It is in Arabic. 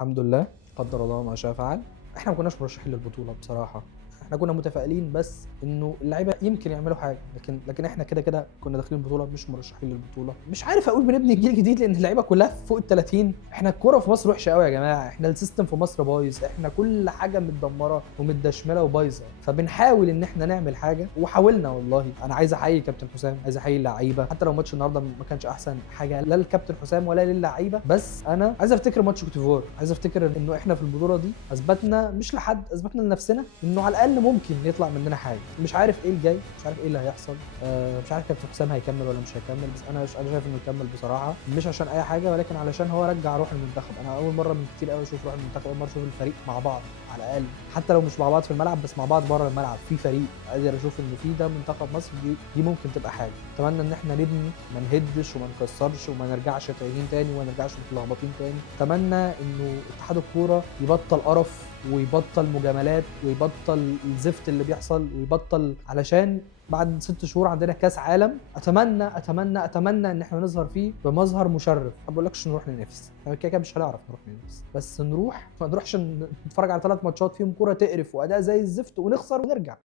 الحمد لله، قدر الله ما شاء فعل. احنا ما كناش مرشحين للبطوله بصراحه. احنا كنا متفائلين بس انه اللعيبه يمكن يعملوا حاجه، لكن احنا كده كنا داخلين البطوله مش مرشحين للبطوله. مش عارف اقول بنبني جيل جديد لان اللعيبه كلها فوق ال 30. احنا الكوره في مصر وحشه قوي يا جماعه، احنا السيستم في مصر بايظ، احنا كل حاجه متدمره ومتدشمله وبايظه، فبنحاول ان احنا نعمل حاجه وحاولنا والله. انا عايز احيي كابتن حسام، عايز احيي اللعيبه، حتى لو ماتش النهارده ما كانش احسن حاجه لا الكابتن حسام ولا للعيبه، بس انا عايز افتكر ماتش كوت ديفوار، عايز افتكر انه احنا في البطوله دي اثبتنا مش لحد، اثبتنا لنفسنا انه على الاقل ممكن يطلع مننا حاجه. مش عارف ايه الجاي، مش عارف ايه اللي هيحصل، مش عارف كابتن حسام هيكمل ولا مش هيكمل، بس انا شايف انه يكمل بصراحه، مش عشان اي حاجه ولكن علشان هو رجع روح المنتخب. انا اول مره من كتير قوي اشوف روح المنتخب، اول مره اشوف الفريق مع بعض على الاقل، حتى لو مش مع بعض في الملعب بس مع بعض بره الملعب في فريق، قادر اشوف انه في ده منتخب مصر. دي ممكن تبقى حاجه. اتمنى ان احنا نبني، ما نهدش وما نكسرش وما نرجعش تايهين تاني وما نرجعش متلخبطين تاني. اتمنى انه اتحاد الكوره يبطل قرف ويبطل مجاملات ويبطل الزفت اللي بيحصل ويبطل، علشان بعد 6 شهور عندنا كاس عالم. اتمنى ان احنا نظهر فيه بمظهر مشرف. ما بقولكش نروح ننافس، احنا كده مش هنعرف نروح ننافس، بس نروح، ما نروحش نتفرج على 3 ماتشات فيهم كوره تقرف واداء زي الزفت ونخسر ونرجع.